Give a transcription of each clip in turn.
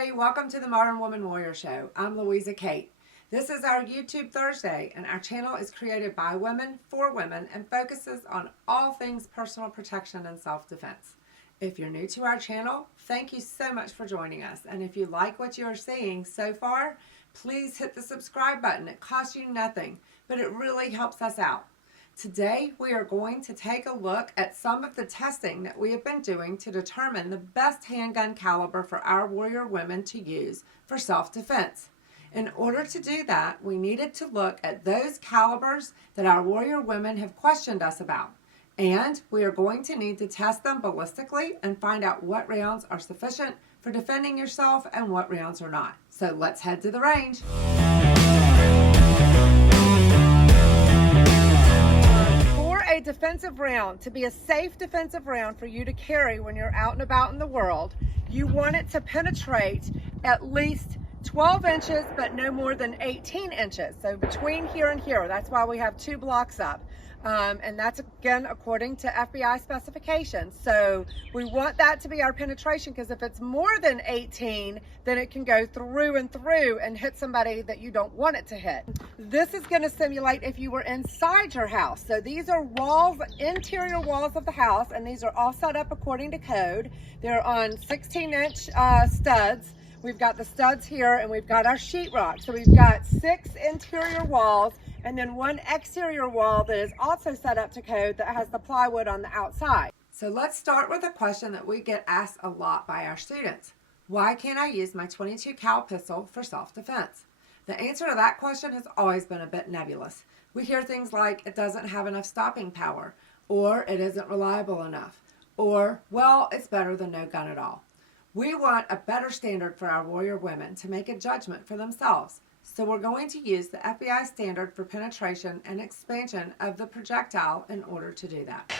everybody, welcome to the Modern Woman Warrior Show. I'm Louisa Kate. This is our YouTube Thursday, and our channel is created by women for women and focuses on all things personal protection and self-defense. If you're new to our channel, thank you so much for joining us, and if you like what you are seeing so far, please hit the subscribe button. It costs you nothing, but it really helps us out. Today, we are going to take a look at some of the testing that we have been doing to determine the best handgun caliber for our warrior women to use for self-defense. In order to do that, we needed to look at those calibers that our warrior women have questioned us about. And we are going to need to test them ballistically and find out what rounds are sufficient for defending yourself and what rounds are not. So let's head to the range. A defensive round, to be a safe defensive round for you to carry when you're out and about in the world, you want it to penetrate at least 12 inches, but no more than 18 inches. So between here and here, that's why we have two blocks up. And that's, again, according to FBI specifications. So we want that to be our penetration, because if it's more than 18, then it can go through and through and hit somebody that you don't want it to hit. This is going to simulate if you were inside your house. So these are walls, interior walls of the house, and these are all set up according to code. They're on 16-inch studs. We've got the studs here, and we've got our sheetrock. So we've got 6 interior walls and then 1 exterior wall that is also set up to code that has the plywood on the outside. So let's start with a question that we get asked a lot by our students. Why can't I use my .22 cal pistol for self-defense? The answer to that question has always been a bit nebulous. We hear things like, it doesn't have enough stopping power, or it isn't reliable enough, or, well, it's better than no gun at all. We want a better standard for our warrior women to make a judgment for themselves. So we're going to use the FBI standard for penetration and expansion of the projectile in order to do that.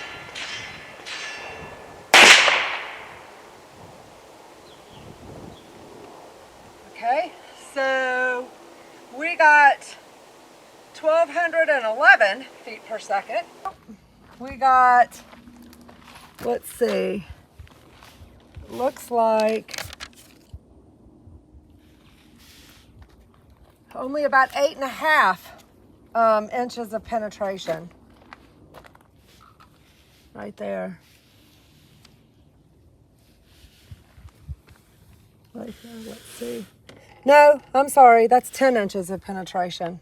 Okay, so we got 1,211 feet per second. We got, let's see, looks like only about 8.5 inches of penetration. Right there. Right there, let's see. No, I'm sorry, that's 10 inches of penetration.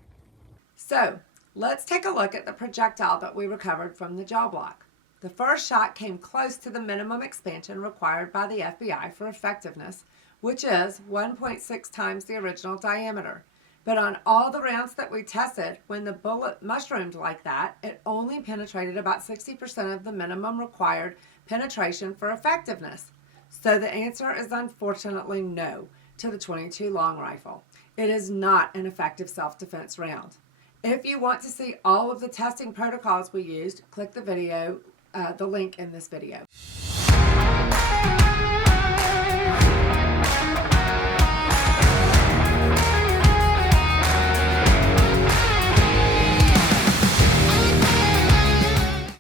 So, let's take a look at the projectile that we recovered from the jaw block. The first shot came close to the minimum expansion required by the FBI for effectiveness, which is 1.6 times the original diameter. But on all the rounds that we tested, when the bullet mushroomed like that, it only penetrated about 60% of the minimum required penetration for effectiveness. So the answer is unfortunately no to the .22 long rifle. It is not an effective self-defense round. If you want to see all of the testing protocols we used, click the video, the link in this video.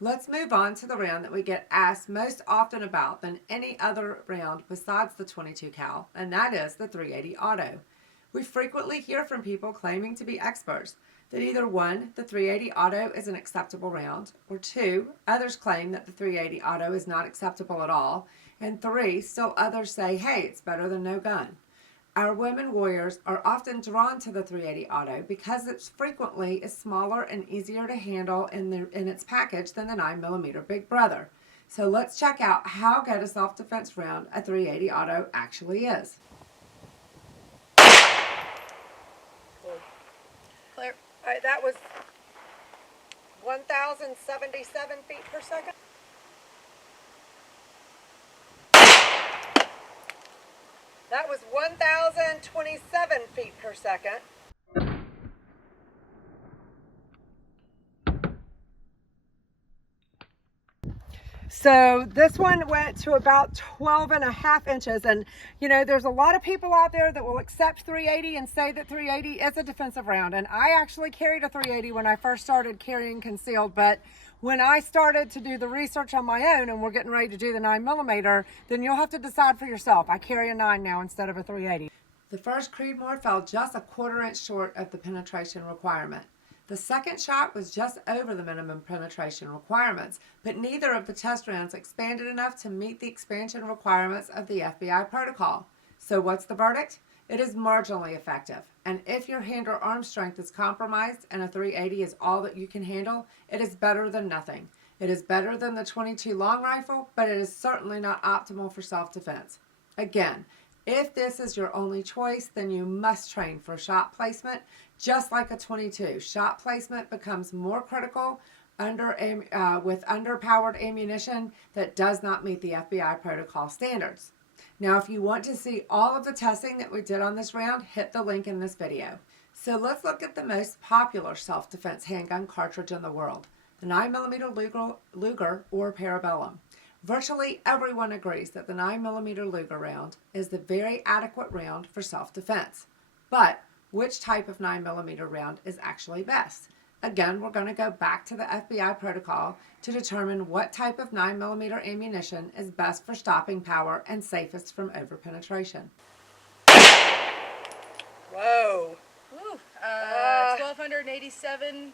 Let's move on to the round that we get asked most often about than any other round besides the .22 cal, and that is the .380 auto. We frequently hear from people claiming to be experts that either 1, the .380 auto is an acceptable round, or 2, others claim that the .380 auto is not acceptable at all, and 3, still others say, hey, it's better than no gun. Our women warriors are often drawn to the .380 auto because it frequently is smaller and easier to handle in its package than the 9mm Big Brother. So let's check out how good a self-defense round a .380 auto actually is. Clear. All right, that was 1,077 feet per second. That was 1,027 feet per second. So this one went to about 12.5 inches. And you know, there's a lot of people out there that will accept 380 and say that 380 is a defensive round. And I actually carried a 380 when I first started carrying concealed, but when I started to do the research on my own and we're getting ready to do the 9mm, then you'll have to decide for yourself. I carry a 9 now instead of a 380. The first Creedmoor fell just a 1/4 inch short of the penetration requirement. The second shot was just over the minimum penetration requirements, but neither of the test rounds expanded enough to meet the expansion requirements of the FBI protocol. So what's the verdict? It is marginally effective, and if your hand or arm strength is compromised and a 380 is all that you can handle, it is better than nothing. It is better than the .22 long rifle, but it is certainly not optimal for self-defense. Again, if this is your only choice, then you must train for shot placement. Just like a .22, shot placement becomes more critical with underpowered ammunition that does not meet the FBI protocol standards. Now, if you want to see all of the testing that we did on this round, hit the link in this video. So let's look at the most popular self-defense handgun cartridge in the world, the 9mm Luger or Parabellum. Virtually everyone agrees that the 9mm Luger round is the very adequate round for self-defense. But which type of 9mm round is actually best? Again, we're going to go back to the FBI protocol to determine what type of 9mm ammunition is best for stopping power and safest from overpenetration. Whoa. Woo. 1,287.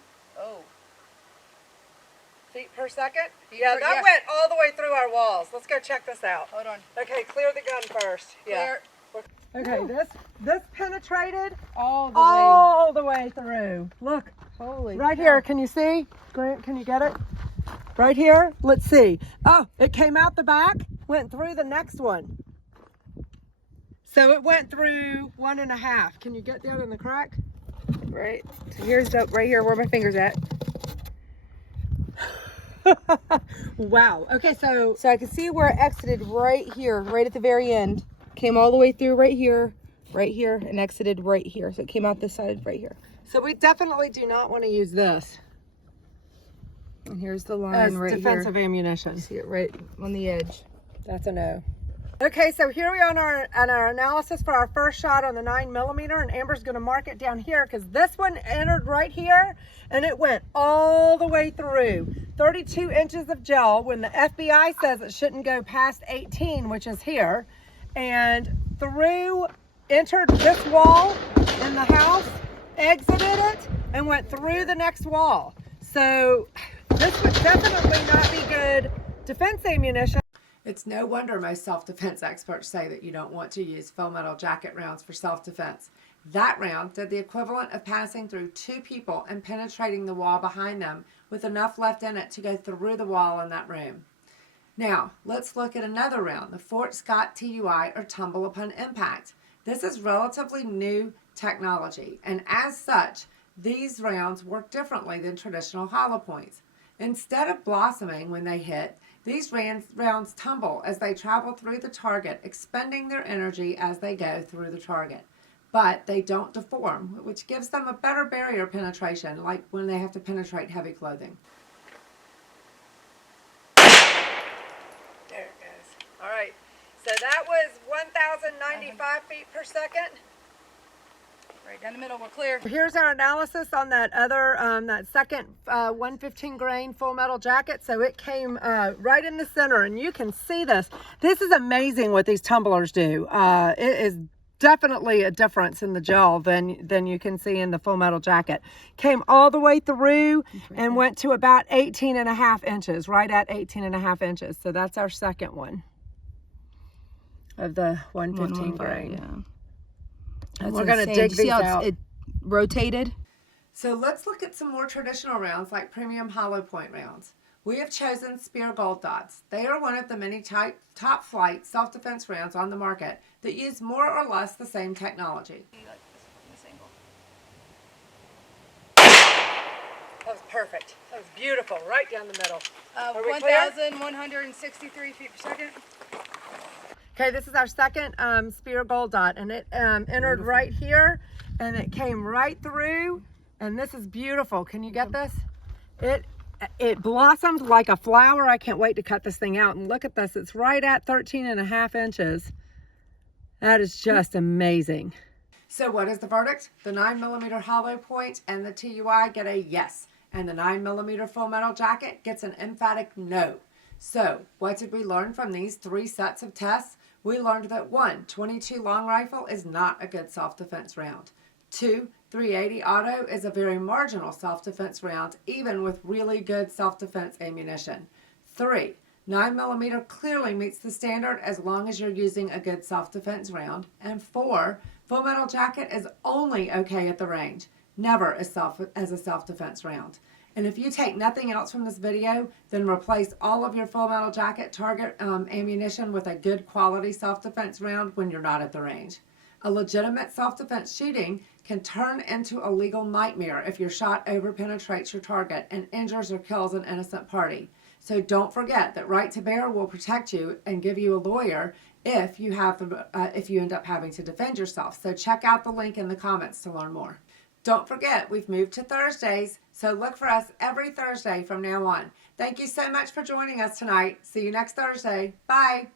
Feet per second? Yeah, that went all the way through our walls. Let's go check this out. Hold on. Okay, clear the gun first. Clear. Yeah. Okay, this penetrated all the way through. Look. Holy right cow. Here, can you see? Grant, can you get it? Right here, let's see. Oh, it came out the back, went through the next one. So it went through 1.5. Can you get down in the crack? Right. So here's right here where my finger's at. Wow. Okay, so I can see where it exited right here, right at the very end. Came all the way through right here, and exited right here. So it came out this side right here. So we definitely do not want to use this And here's the line as right defensive here. ammunition. See it right on the edge. That's a no. Okay, so here we are on our analysis for our first shot on the 9mm, and Amber's going to mark it down here because this one entered right here and it went all the way through 32 inches of gel when the FBI says it shouldn't go past 18, which is here, and entered this wall in the house, exited it, and went through the next wall. So this would definitely not be good defense ammunition. It's no wonder most self-defense experts say that you don't want to use full metal jacket rounds for self-defense. That round did the equivalent of passing through 2 people and penetrating the wall behind them with enough left in it to go through the wall in that room. Now, let's look at another round, the Fort Scott TUI or Tumble Upon Impact. This is relatively new technology, and as such, these rounds work differently than traditional hollow points. Instead of blossoming when they hit, these rounds tumble as they travel through the target, expending their energy as they go through the target. But they don't deform, which gives them a better barrier penetration, like when they have to penetrate heavy clothing. There it goes. All right, so that was 1,095 feet per second. Right down the middle, we're clear. Here's our analysis on that other, that second 115 grain full metal jacket. So it came right in the center, and you can see this. This is amazing what these tumblers do. It is definitely a difference in the gel than you can see in the full metal jacket. Came all the way through and went to about 18.5 inches, right at 18.5 inches. So that's our second one of the 115 grain. Yeah. And we're going to dig these out. It rotated. So let's look at some more traditional rounds like premium hollow point rounds. We have chosen Speer Gold Dots. They are one of the many top flight self-defense rounds on the market that use more or less the same technology. That was perfect. That was beautiful, right down the middle. 1,163 feet per second. Okay, this is our second Speer Gold Dot, and it entered right here, and it came right through, and this is beautiful. Can you get this? It it blossomed like a flower. I can't wait to cut this thing out. And look at this. It's right at 13.5 inches. That is just amazing. So what is the verdict? The 9mm hollow point and the TUI get a yes. And the 9mm full metal jacket gets an emphatic no. So what did we learn from these 3 sets of tests? We learned that 1, 22 long rifle is not a good self-defense round. 2, 380 auto is a very marginal self-defense round, even with really good self-defense ammunition. 3, 9mm clearly meets the standard as long as you're using a good self-defense round. And 4, full metal jacket is only okay at the range, never as a self-defense round. And if you take nothing else from this video, then replace all of your full metal jacket target ammunition with a good quality self-defense round when you're not at the range. A legitimate self-defense shooting can turn into a legal nightmare if your shot over-penetrates your target and injures or kills an innocent party. So don't forget that Right to Bear will protect you and give you a lawyer if you end up having to defend yourself. So check out the link in the comments to learn more. Don't forget, we've moved to Thursdays, so look for us every Thursday from now on. Thank you so much for joining us tonight. See you next Thursday. Bye.